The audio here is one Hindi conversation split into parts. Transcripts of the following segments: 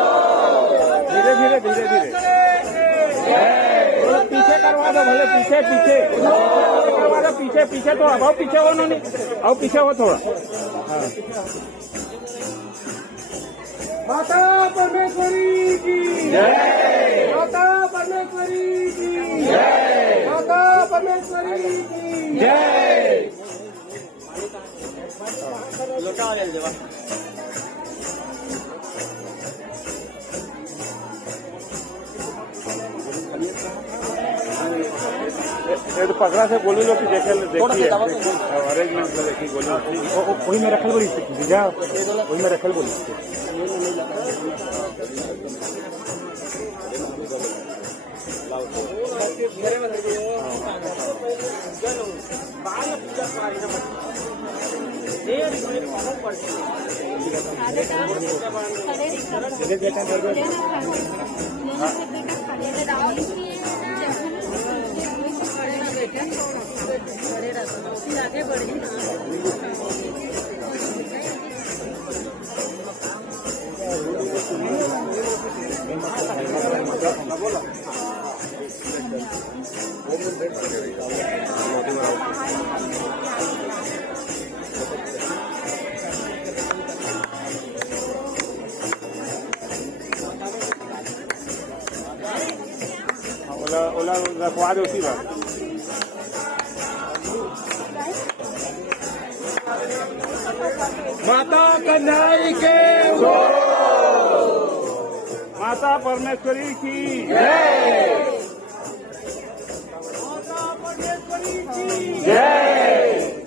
धीरे धीरे धीरे धीरे पीछे करवा दो भले पीछे पीछे करवा दो पीछे पीछे तो अब पीछे हो नहीं अब पीछे हो थोड़ा माता परमेश्वरी की जय। माता परमेश्वरी की जय। माता परमेश्वरी की जय। पकड़ा से बोली लो कि देखिए अरेंजमेंट में देखिए बोली वही में रखल बोली जा वही में रखल बोली आगे बढ़ी ओला रखवा दो उसी बात माता कन्हई के माता परमेश्वरी की जय। माता परमेश्वरी की जय।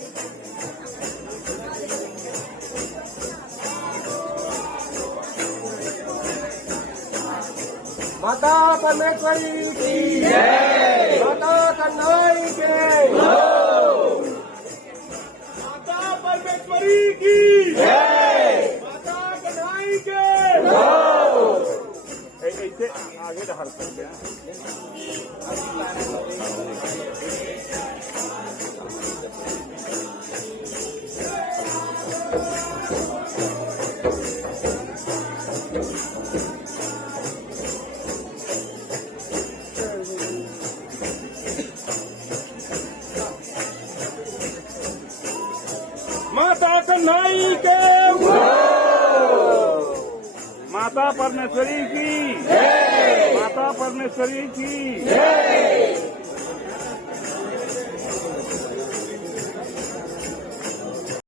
माता परमेश्वरी की जय। माता कन्हई के माता परमेश्वरी की जय। माता कन्हई के ऐसे आगे ढाल सकते हैं माता कन्हई के माता परमेश्वरी की जय। माता परमेश्वरी की जय।